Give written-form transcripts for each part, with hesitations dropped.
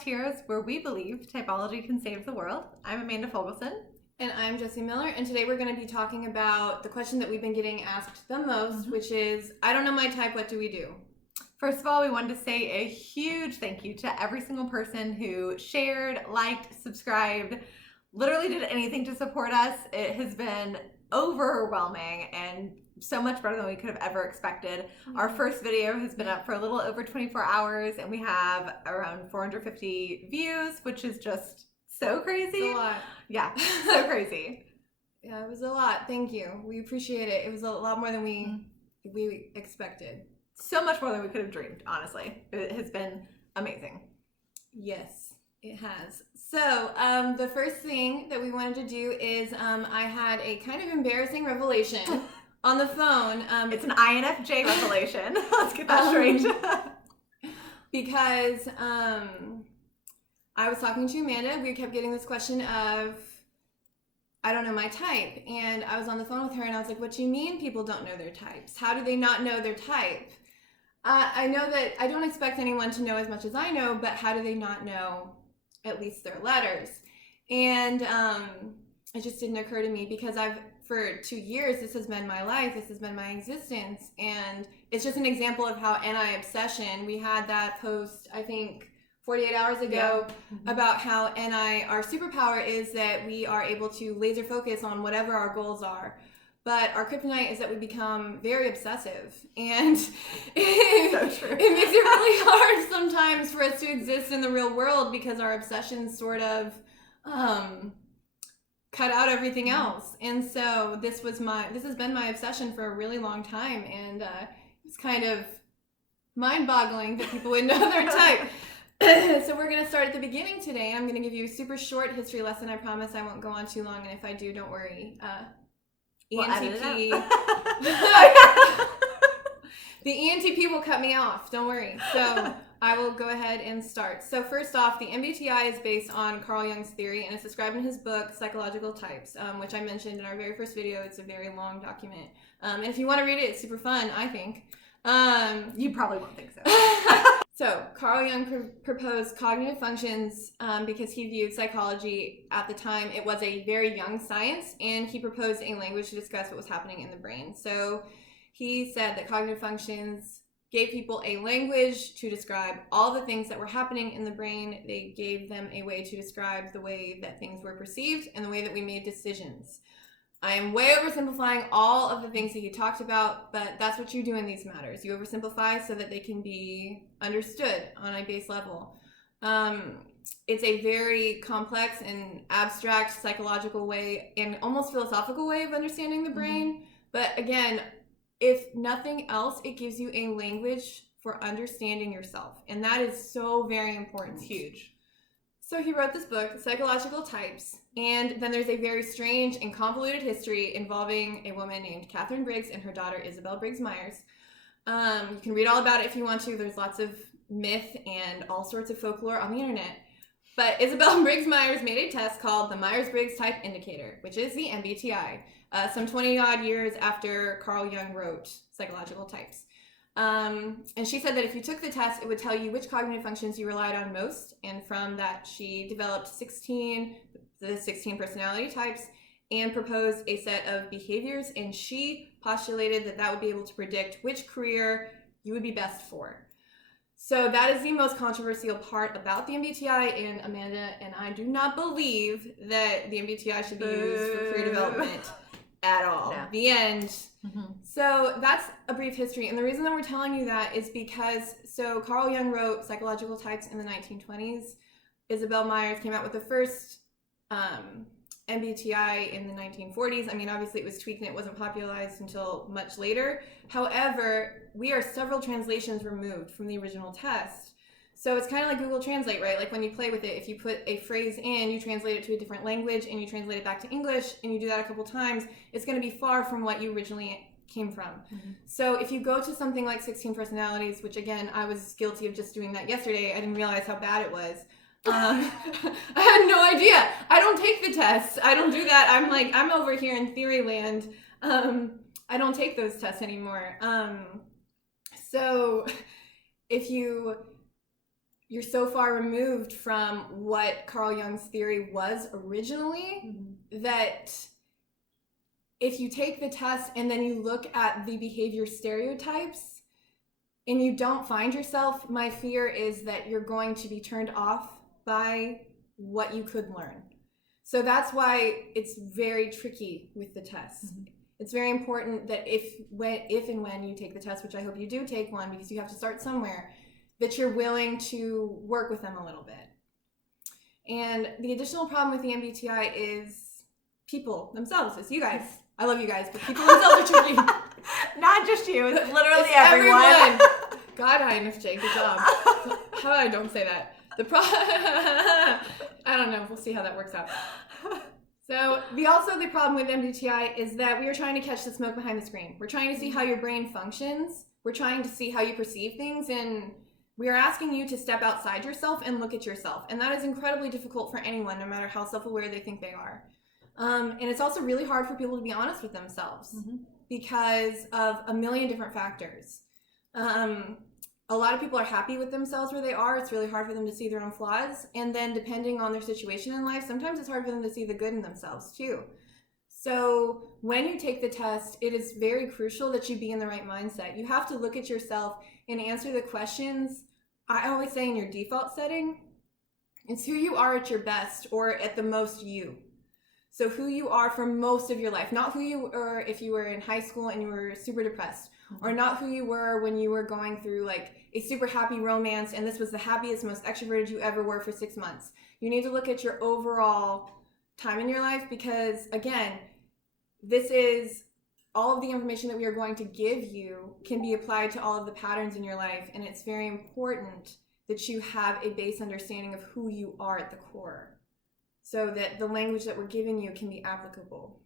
Podcast Heroes, where we believe typology can save the world. I'm Amanda Fogelson. And I'm Jessie Miller, and today we're going to be talking about the question that we've been getting asked the most, which is, I don't know my type, what do we do? First of all, we wanted to say a huge thank you to every single person who shared, liked, subscribed, literally did anything to support us. It has been overwhelming and so much better than we could have ever expected. Our first video has been up for a little over 24 hours, and we have around 450 views, which is just so crazy. It's a lot. Yeah, so crazy. Yeah, it was a lot. Thank you. We appreciate it. It was a lot more than we expected. So much more than we could have dreamed, honestly. It has been amazing. Yes, it has. So, the first thing that we wanted to do is I had a kind of embarrassing revelation on the phone. It's an INFJ revelation. Let's get that straight. Because I was talking to Amanda. We kept getting this question of, I don't know my type. And I was on the phone with her and I was like, what do you mean people don't know their types? How do they not know their type? I know that I don't expect anyone to know as much as I know, but how do they not know at least their letters? And it just didn't occur to me because for 2 years, this has been my life, this has been my existence. And it's just an example of how NI obsession, we had that post, I think, 48 hours ago about how NI, our superpower is that we are able to laser focus on whatever our goals are. But our kryptonite is that we become very obsessive, and it makes it really hard sometimes for us to exist in the real world because our obsessions sort of cut out everything else. And so this has been my obsession for a really long time, and it's kind of mind-boggling that people would know their type. So we're going to start at the beginning today. I'm going to give you a super short history lesson. I promise I won't go on too long, and if I do, don't worry. ENTP. The ENTP will cut me off. Don't worry. So I will go ahead and start. So first off, the MBTI is based on Carl Jung's theory, and it's described in his book, Psychological Types, which I mentioned in our very first video. It's a very long document. And if you want to read it, it's super fun, I think. You probably won't think so. So Carl Jung proposed cognitive functions because he viewed psychology at the time. It was a very young science, and he proposed a language to discuss what was happening in the brain. So he said that cognitive functions gave people a language to describe all the things that were happening in the brain. They gave them a way to describe the way that things were perceived and the way that we made decisions. I am way oversimplifying all of the things that he talked about, but that's what you do in these matters. You oversimplify so that they can be understood on a base level. It's a very complex and abstract psychological way and almost philosophical way of understanding the brain. But again, if nothing else, it gives you a language for understanding yourself. And that is so very important. It's huge. So he wrote this book, Psychological Types, and then there's a very strange and convoluted history involving a woman named Catherine Briggs and her daughter Isabel Briggs Myers. You can read all about it if you want to. There's lots of myth and all sorts of folklore on the internet. But Isabel Briggs Myers made a test called the Myers-Briggs Type Indicator, which is the MBTI, some 20-odd years after Carl Jung wrote Psychological Types. And she said that if you took the test, it would tell you which cognitive functions you relied on most. And from that, she developed the 16 personality types and proposed a set of behaviors. And she postulated that that would be able to predict which career you would be best for. So that is the most controversial part about the MBTI. And Amanda and I do not believe that the MBTI should be used for career development at all. No. The end. So that's a brief history. And the reason that we're telling you that is because, so Carl Jung wrote Psychological Types in the 1920s. Isabel Myers came out with the first MBTI in the 1940s. I mean, obviously it was tweaked and it wasn't popularized until much later. However, we are several translations removed from the original test. So it's kind of like Google Translate, right? Like when you play with it, if you put a phrase in, you translate it to a different language and you translate it back to English and you do that a couple times, it's going to be far from what you originally came from. So if you go to something like 16 Personalities, which again, I was guilty of just doing that yesterday. I didn't realize how bad it was. I had no idea. I don't take the tests. I don't do that. I'm over here in theory land. I don't take those tests anymore. So if you you're so far removed from what Carl Jung's theory was originally that if you take the test and then you look at the behavior stereotypes and you don't find yourself, my fear is that you're going to be turned off by what you could learn. So that's why it's very tricky with the test. It's very important that if and when you take the test, which I hope you do take one because you have to start somewhere, that you're willing to work with them a little bit. And the additional problem with the MBTI is people themselves. It's you guys. I love you guys, but people themselves are tricky. Not just you, it's literally It's everyone. God, INFJ, good job. How about I don't say that? I don't know. We'll see how that works out. So the problem with MBTI is that we are trying to catch the smoke behind the screen. We're trying to see how your brain functions. We're trying to see how you perceive things, and we are asking you to step outside yourself and look at yourself. And that is incredibly difficult for anyone, no matter how self-aware they think they are. And it's also really hard for people to be honest with themselves because of a million different factors. A lot of people are happy with themselves where they are. It's really hard for them to see their own flaws. And then depending on their situation in life, sometimes it's hard for them to see the good in themselves too. So when you take the test, it is very crucial that you be in the right mindset. You have to look at yourself and answer the questions. I always say in your default setting, it's who you are at your best or at the most you. So who you are for most of your life, not who you were if you were in high school and you were super depressed, or not who you were when you were going through like a super happy romance and this was the happiest, most extroverted you ever were for 6 months. You need to look at your overall time in your life because, again, this is all of the information that we are going to give you can be applied to all of the patterns in your life, and it's very important that you have a base understanding of who you are at the core so that the language that we're giving you can be applicable.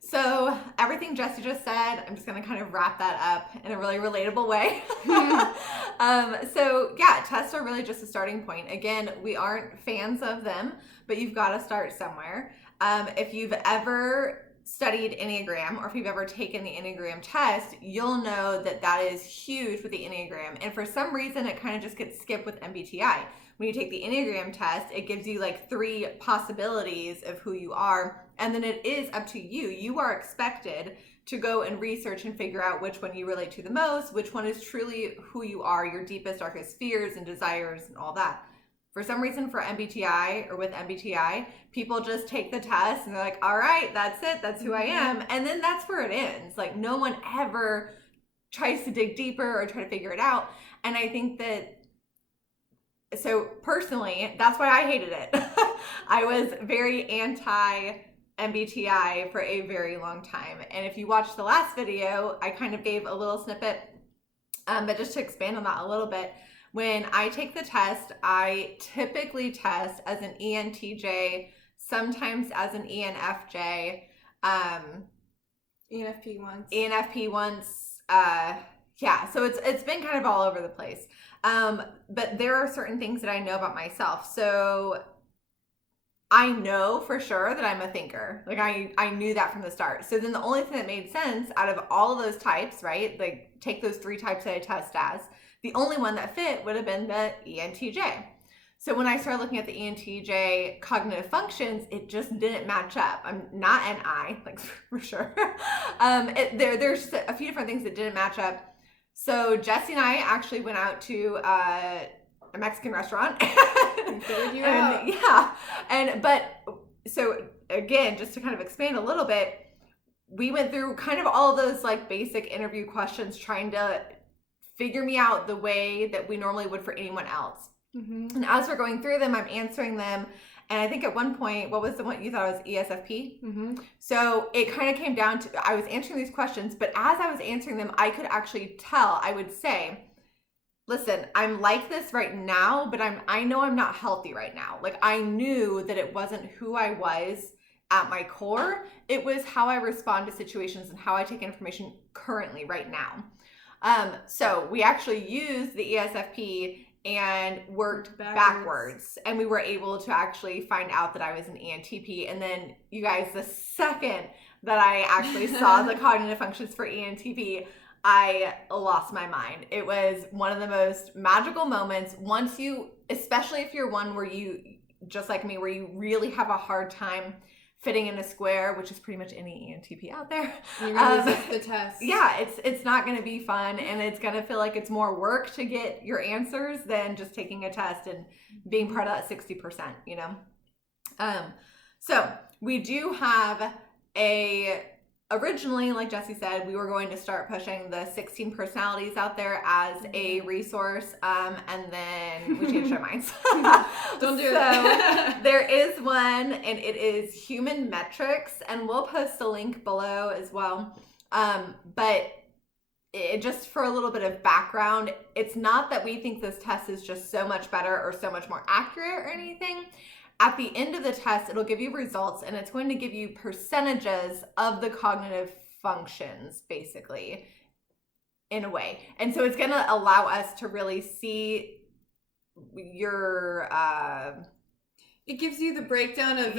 So everything Jesse just said, I'm just going to kind of wrap that up in a really relatable way. So yeah, tests are really just a starting point. Again, we aren't fans of them, but you've got to start somewhere. If you've ever studied Enneagram or if you've ever taken the Enneagram test, you'll know that that is huge with the Enneagram. And for some reason, it kind of just gets skipped with MBTI. When you take the Enneagram test, it gives you like 3 possibilities of who you are. And then it is up to you. You are expected to go and research and figure out which one you relate to the most, which one is truly who you are, your deepest, darkest fears and desires and all that. For some reason for MBTI or with MBTI, people just take the test and they're like, all right, that's it. That's who I am. And then that's where it ends. Like no one ever tries to dig deeper or try to figure it out. And I think that, so personally, that's why I hated it. I was very anti MBTI for a very long time. And if you watched the last video, I kind of gave a little snippet, but just to expand on that a little bit, when I take the test, I typically test as an ENTJ, sometimes as an ENFJ, ENFP once. Yeah, so it's been kind of all over the place. But there are certain things that I know about myself. So I know for sure that I'm a thinker. Like I knew that from the start. So then the only thing that made sense out of all of those types, right? Like take those 3 types that I test as, the only one that fit would have been the ENTJ. So when I started looking at the ENTJ cognitive functions, it just didn't match up. I'm not an I, like for sure. There's a few different things that didn't match up. So Jesse and I actually went out to a Mexican restaurant. So again, just to kind of expand a little bit, we went through kind of all of those like basic interview questions, trying to figure me out the way that we normally would for anyone else. And as we're going through them, I'm answering them. And I think at one point, what was the one you thought was ESFP? So it kind of came down to, I was answering these questions, but as I was answering them, I could actually tell, I would say, listen, I'm like this right now, but I know I'm not healthy right now. Like I knew that it wasn't who I was at my core. It was how I respond to situations and how I take information currently right now. So we actually used the ESFP and worked backwards. And we were able to actually find out that I was an ENTP. And then you guys, the second that I actually saw the cognitive functions for ENTP, I lost my mind. It was one of the most magical moments once you, especially if you're one where you, just like me, where you really have a hard time fitting in a square, which is pretty much any ENTP out there. You really resist the test. Yeah, it's not going to be fun, and it's going to feel like it's more work to get your answers than just taking a test and being part of that 60%, you know? So we do have originally, like Jesse said, we were going to start pushing the 16 personalities out there as a resource, and then we changed our minds. Don't do it. There is one, and it is human metrics, and we'll post a link below as well. But just for a little bit of background, it's not that we think this test is just so much better or so much more accurate or anything. At the end of the test, it'll give you results, and it's going to give you percentages of the cognitive functions, basically, in a way. And so it's going to allow us to really see your... It gives you the breakdown of,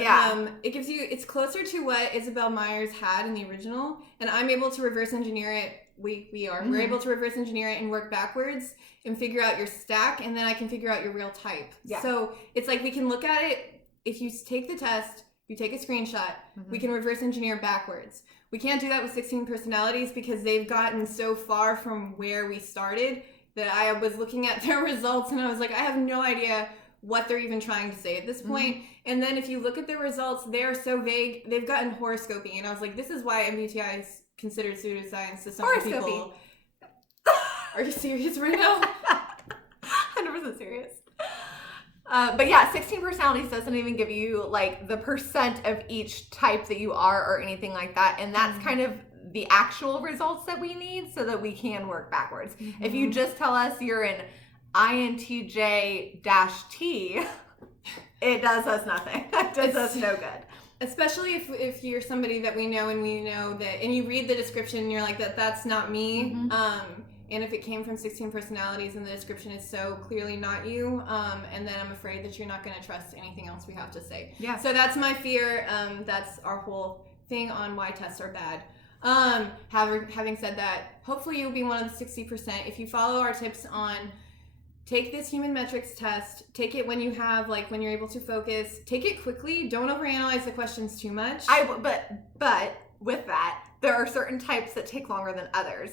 it's closer to what Isabel Myers had in the original, and I'm able to reverse engineer it. We're able to reverse engineer it and work backwards and figure out your stack, and then I can figure out your real type. Yeah. So it's like we can look at it. If you take the test, you take a screenshot, we can reverse engineer backwards. We can't do that with 16 personalities because they've gotten so far from where we started that I was looking at their results and I was like, I have no idea what they're even trying to say at this point. And then if you look at their results, they're so vague. They've gotten horoscopy, and I was like, this is why MBTI is considered pseudoscience to some people. Are you serious right now? 100% serious. But yeah, 16 personalities doesn't even give you like the percent of each type that you are or anything like that. And that's kind of the actual results that we need so that we can work backwards. If you just tell us you're an INTJ-T, it does us nothing. It does us no good. Especially if you're somebody that we know and we know that, and you read the description and you're like, that's not me. And if it came from 16 personalities and the description is so clearly not you, and then I'm afraid that you're not going to trust anything else we have to say. Yeah. So that's my fear. That's our whole thing on why tests are bad. Having said that, hopefully you'll be one of the 60%. If you follow our tips on take this human metrics test, take it when you have, like, when you're able to focus, take it quickly, don't overanalyze the questions too much. But with that, there are certain types that take longer than others.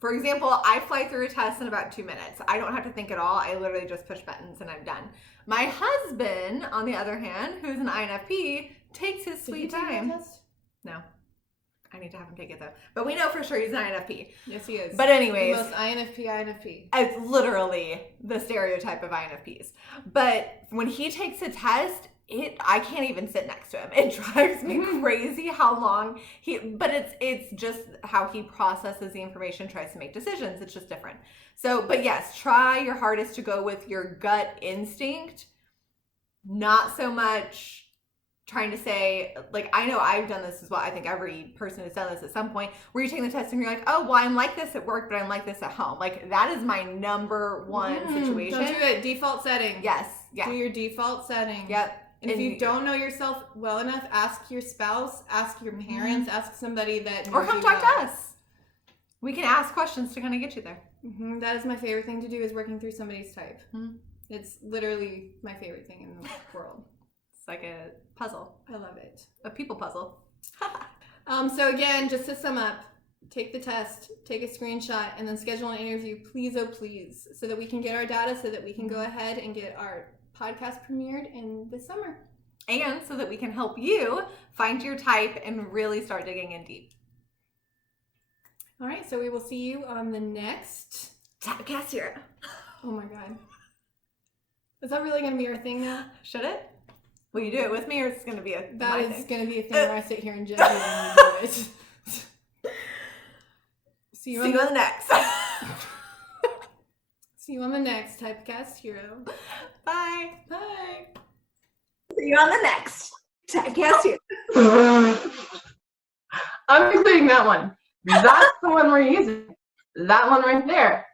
For example, I fly through a test in about 2 minutes. I don't have to think at all. I literally just push buttons and I'm done. My husband, on the other hand, who's an INFP, takes his sweet time. Test? No. I need to have him take it though. But we know for sure he's an INFP. Yes, he is. But anyways. The most INFP. It's literally the stereotype of INFPs. But when he takes a test, I can't even sit next to him. It drives me crazy how long but it's just how he processes the information, tries to make decisions. It's just different. So, but yes, try your hardest to go with your gut instinct. Not so much trying to say, like, I know I've done this as well. I think every person has done this at some point where you're taking the test and you're like, oh, well, I'm like this at work, but I'm like this at home. Like, that is my number one situation. Don't do it. Default setting. Yes. Yeah. Do your default setting. Yep. And if you don't know yourself well enough, ask your spouse, ask your parents, ask somebody that knows or come talk to us. We can ask questions to kind of get you there. That is my favorite thing to do, is working through somebody's type. It's literally my favorite thing in the world. It's like a puzzle. I love it. A people puzzle. So again, just to sum up, take the test, take a screenshot, and then schedule an interview, please, oh please, so that we can get our data, so that we can go ahead and get our podcast premiered in the summer. And so that we can help you find your type and really start digging in deep. All right, so we will see you on the next Typecast Hero. Oh my God. Is that really going to be our thing now? Should it? Will you do it with me, or is it going to be That is going to be a thing where I sit here and judge you and you do it. See you on the next. See you on the next Typecast Hero. Bye. Bye. See you on the next Typecast Hero. I'm including that one. That's the one we're using. That one right there.